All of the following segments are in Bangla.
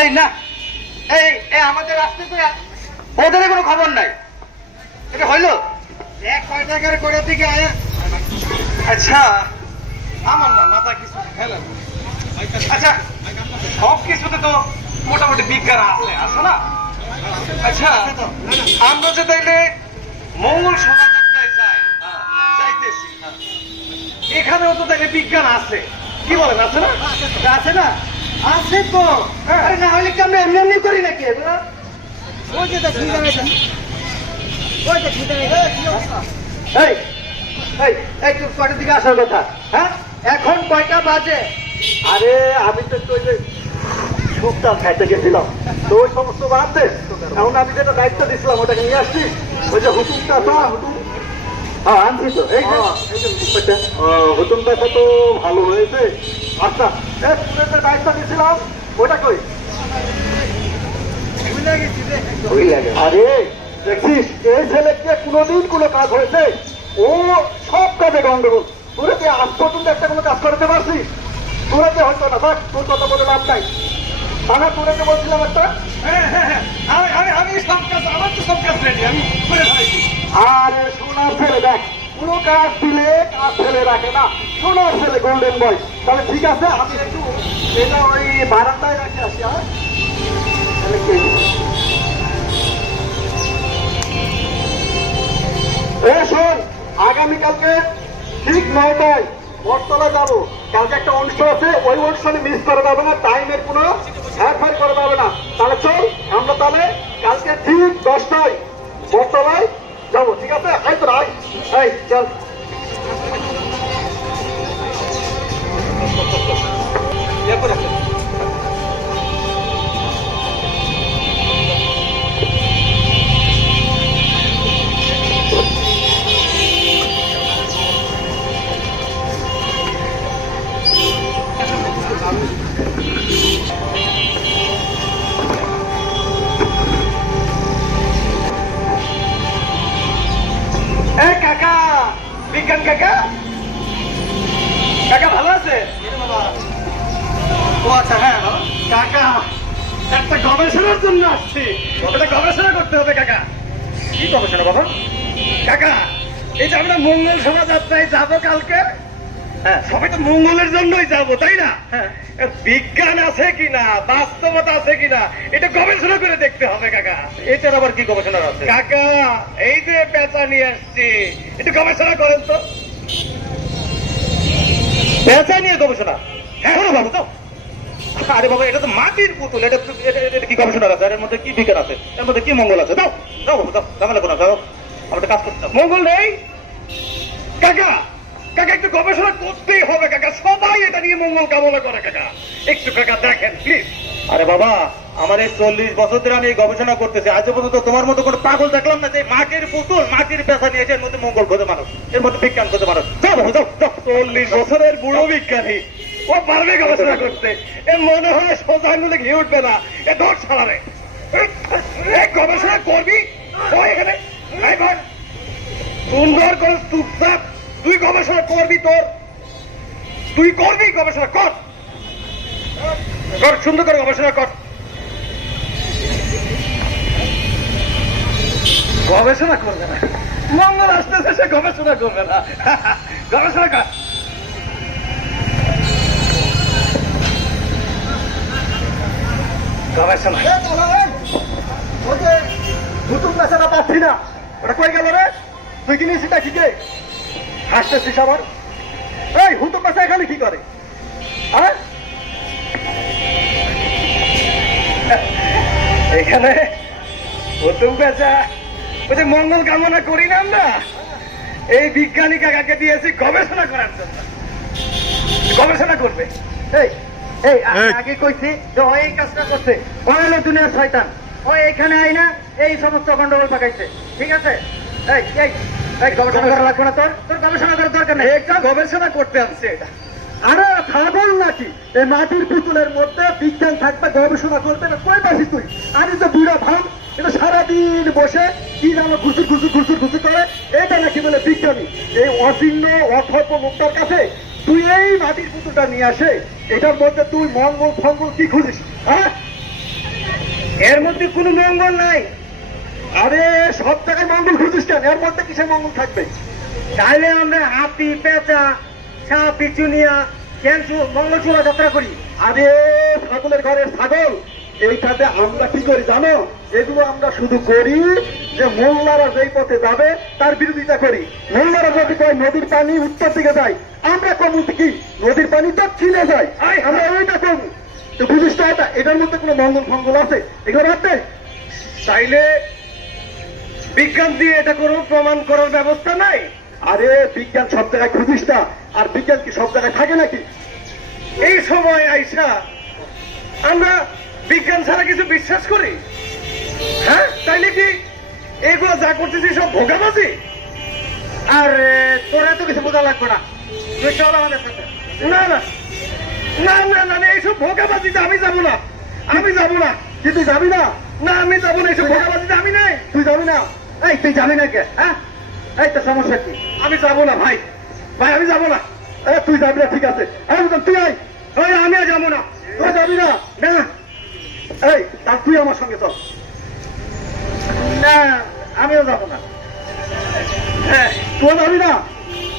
এই না, এই এই আমাদের আসতে তো ওদের কোনো খবর নাই। এটা হইলো কয় টাকার করে দিকে আয়া। আচ্ছা, আমার না মাথা কিছু খেলে। আচ্ছা, সব কিছুতে তো মোটামুটি বিজ্ঞান আছে না? আচ্ছা, আমরা যে তাইলে মঙ্গল শোভাযাত্রায় যাইতেছি, এখানেও তো তাইলে বিজ্ঞান আছে। কি বলেন, আছে না? আছে না? আছে তো। আরে না হলে কি আমরা এমনি এমনি করি নাকি এগুলো? ওই যে দেখ বিজ্ঞান এটা। ওই দেখ বিজ্ঞান এটা। এই এই এই তুই কয়টার দিকে আসার কথা? হ্যাঁ, এখন কয়টা বাজে? আরে আমি তো একটু ওই যে শুকটা খাইতে গেছিলাম, তো ওই সমস্ত বাদ দে। এখন আমি যেটা দায়িত্ব দিছিলাম ওটাকে নিয়ে আসছি। ওই যে হুতুমটা তো হুতুম, হ্যাঁ আনছি তো। এই যে হুতুমটা, হুতুমটা তো ভালো হয়েছে। আচ্ছা, তোদের যে দায়িত্ব দিছিলাম ওটা কই? আরে দেখছিস, এই ছেলেকে কোনোদিন কোনো কাজ হয়েছে? ও সব কাজে গন্ডগোল। তোরা কি আজ পর্যন্ত একটা কোনো কাজ করতে পারছিস? তোরা যে হয়তো না, থাক, তোর কথা বলে লাভ নাই। তাহলে তোরা যে বলছিলাম একটা, আমি সব কাজ, আমার তো সব কাজ রেডি, আমি করে ফেলেছি। আরে সোনার ছেলে দেখ, কোনো কাজ দিলে কাজ ছেলে রাখে না। সোনার ছেলে গোল্ডেন বয়। তাহলে ঠিক আছে, আমি একটু এটা ওই বারান্দায় রাখে আসি। হ্যাঁ, তাহলে কে শোন, আগামীকালকে ঠিক 9টায় বটতলা যাবো। কালকে একটা অনুষ্ঠান আছে, ওই অনুষ্ঠানে মিস করা যাবে না, টাইমের কোনো হেরফের করা যাবে না। তাহলে চল, আমরা তাহলে কালকে ঠিক 10টায় বটতলায় যাবো, ঠিক আছে? এই তো রাই, এই চল। এই কাকা, বিজ্ঞান কাকা, কাকা ভালো আছে? ও আচ্ছা, হ্যাঁ কাকা, একটা গবেষণার জন্য আসছি। ওটা গবেষণা করতে হবে কাকা। কি গবেষণা বাবা? কাকা, এই যে আমরা মঙ্গল শোভাযাত্রায় যাবো কালকে, হ্যাঁ সবাই তো মঙ্গলের জন্যই যাবো, তাই না? হ্যাঁ, বিজ্ঞান আছে কিনা, বাস্তবতা আছে কিনা, এটা গবেষণা করে দেখতে হবে কাকা। এটার আবার কি গবেষণা আছে কাকা? এই যে পেঁচা নিয়ে আসছি, একটু গবেষণা করেন তো। পেঁচা নিয়ে গবেষণা? হ্যাঁ হলো বাবু তো। আরে বাবা, এটা তো মাটির পুতুল, এটা কি গবেষণা আছে? এর মধ্যে কি বিজ্ঞান আছে? এর মধ্যে কি মঙ্গল আছে? দাও দাও বাবু, দাও, ঝামেলা করো, দাও, আমাদের কাজ করতে হবে। মঙ্গল নেই কাকা, কাকা একটু গবেষণা করতেই হবে কাকা, সবাই এটা নিয়ে মঙ্গল কামনা করে কাকা, একটু কাকা দেখেন প্লিজ। আরে বাবা, আমার এই 40 বছর ধরে আমি এই গবেষণা করতেছি, আজ পর্যন্ত তোমার মতো কোনো পাগল দেখলাম না যে মাটির পুতুল, মাটির পেশা নিয়েছে এর মধ্যে মঙ্গল খোঁজে মানুষ, এর মধ্যে বিজ্ঞান খোঁজে মানুষ। যাও বাবু, যাও, 40 বছরের বুড়ো বিজ্ঞানী, ও পারবে গবেষণা করতে? এ মনে হয় সোজা আঙুলে ঘি উঠবে না, এ ধর সালারে। গবেষণা করবি এখানে সুন্দর করে চুপচাপ তুই গবেষণা করবি, তুই করবি গবেষণা, কর, সুন্দর করে গবেষণা কর। গবেষণা করবে না, মঙ্গল আসতেছে, সে গবেষণা করবে না। গবেষণা কর। গবেষণা হুতুম পেছাটা পাচ্ছি না, ওটা কই গেল রে? তুই কি নিয়েছিস কি কে হাসতেছিস আমার? এই হুতুম পেছা এখানে কি করে? হ্যাঁ, এখানে হুতুম পেঁচা, ওই যে মঙ্গল কামনা করি না আমরা, এই বিজ্ঞানী কাকাকে দিয়েছি গবেষণা করার জন্য, গবেষণা করবে। এই এই আগে কইছি যে ও এই কাজটা করছে, ও হলো দুনিয়ার শয়তান, ও এখানে আই না এই সমস্ত গন্ডগোল পাকাইছে, ঠিক আছে? এই এই এই গবেষণা করা লাগবে না, তোর তোর গবেষণা করার দরকার নেই, একটা গবেষণা করতে আসছে এটা। আরে পাগল নাকি? এই মাটির পুতুলের মধ্যে বিজ্ঞান থাকবে, গবেষণা করবে না? কই পাচ্ছিস তুই? আমি তো বুড়া ভাব, এটা সারাদিন বসে কি জানো ঘুষুর ঘুষুর ঘুষুর ঘুষুর করে, এটা নাকি বলে বিজ্ঞানী? এই অচিহ্ন অথর্ব লোকটার কাছে তুই এই মাটির পুতুলটা নিয়ে আসে, এটার মধ্যে তুই মঙ্গল ফঙ্গল কি খুঁজিস? হ্যাঁ, এর মধ্যে কোনো মঙ্গল নাই। আরে সব জায়গায় মঙ্গল খুঁজিস কেন? এর মধ্যে কিসের মঙ্গল থাকবে? তাহলে আমরা হাতি, পেঁচা, সাপ, পিচুনিয়া, ক্যান্সু, মঙ্গল শোভাযাত্রা করি। আরে ছাগলের ঘরের ছাগল, এইটাতে আমরা কি করি জানো? এগুলো আমরা শুধু করি যে মোল্লারা যেই পথে যাবে তার বিরোধিতা করি। মোল্লারা যদি কয় নদীর পানি উত্তর দিকে যায়, আমরা কমু কি নদীর পানি দক্ষিণে যায়, আমরা ওইটা কমু। তো বুঝিস তো এটা, এটার মধ্যে কোনো মঙ্গল ফঙ্গল আছে? এগুলো ভাবতে তাইলে বিজ্ঞান দিয়ে এটা কোনো প্রমাণ করার ব্যবস্থা নাই। আরে বিজ্ঞান সব জায়গায় খুঁজিস না, আর বিজ্ঞান কি সব জায়গায় থাকে নাকি? এই সময় আইসা আমরা বিজ্ঞান ছাড়া কিছু বিশ্বাস করি? হ্যাঁ, তাইলে কি এগুলো যা করতেছি সব ভোগাবাজি? আর তোরা তো কিছু বোঝা লাগবে না, তুই চল আমাদের সাথে। না না না না না না, এইসব ভোগাবাজিতে আমি যাবো না, আমি যাবো না। কি তুই যাবি না? না, আমি যাবো না, এইসব ভোগাবাজিতে আমি নাই। তুই যাবি না? এই তুই যাবি না কে? হ্যাঁ, এই তো সমস্যা কি? আমি যাবো না ভাই, ভাই আমি যাবো না। তুই যাবি না, ঠিক আছে। তুই আয়। ওই আমি আর যাবো না। তুই যাবি না? না এই তার তুই আমার সঙ্গে চল। না, আমিও যাবো না। হ্যাঁ, তুই যাবি না?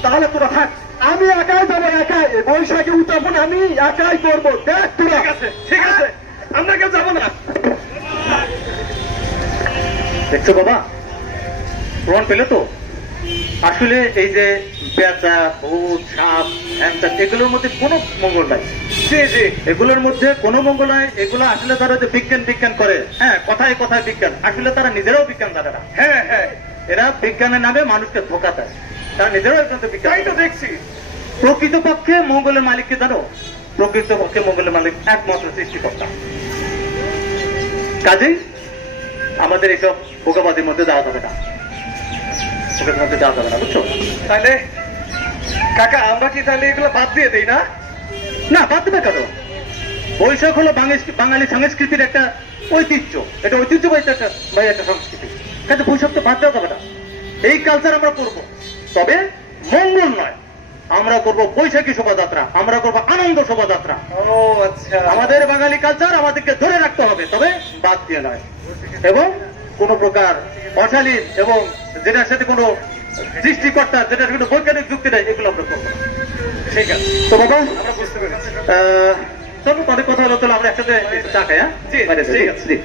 তাহলে তোরা থাক, আমি একাই যাবো, একাই। এই বৈশাখী উত্থাপন আমি একাই করবো, দেখ তোরা। ঠিক আছে, ঠিক আছে, আমরা কেউ যাবো না। দেখছো বাবা, প্রমাণ পেলে তো? আসলে এই যে পেঁচা, ভূত, সাপ, হ্যাংচার, এগুলোর মধ্যে কোনো মঙ্গল নাই। জি জি, এগুলোর মধ্যে কোনো মঙ্গল নাই। এগুলো আসলে তারা যে বিজ্ঞান বিজ্ঞান করে, হ্যাঁ, কথায় কথায় বিজ্ঞান, আসলে তারা নিজেরাও বিজ্ঞান জানে না। হ্যাঁ হ্যাঁ, এরা বিজ্ঞানের নামে মানুষকে ধোকা দেয়, তারা নিজেরাও একজন বিজ্ঞান। তাই তো দেখছি। প্রকৃতপক্ষে মঙ্গলের মালিককে জানো? প্রকৃতপক্ষে মঙ্গলের মালিক একমাত্র সৃষ্টিকর্তা। কাজেই আমাদের এইসব ভোগাবাদের মধ্যে যাওয়া যাবে না, ভোগের মধ্যে যাওয়া যাবে না, বুঝছো? তাহলে কাকা, আমরা কি তাহলে এগুলো বাদ দিয়ে দেই না? না, বাদ দেবে কেন? বৈশাখ হলো বাঙালি সংস্কৃতির একটা ঐতিহ্য, এটা ঐতিহ্যবাহী একটা সংস্কৃতি। কাজে বৈশাখ তো বাদ দেওয়া যাবে না। এই কালচার আমরা করবো, তবে মঙ্গল নয়। আমরা করব বৈশাখী শোভাযাত্রা, আমরা করব আনন্দ শোভাযাত্রা। ও আচ্ছা, আমাদের বাঙালি কালচার আমাদেরকে ধরে রাখতে হবে, তবে বাদ দিয়ে নয়। এবং কোন প্রকার অশালীন এবং যেটার সাথে কোনো সৃষ্টিকর্তা, যেটার কোনো বৈজ্ঞানিক যুক্তি নেই, এগুলো আমরা করবো না। ঠিক আছে, তো বাবা, আমরা বুঝতে পেরেছি। চলো, অনেক কথা হলো, তাহলে আমরা একসাথে চা খাই। হ্যাঁ, জি, বাইরে যাই। ঠিক আছে। জি।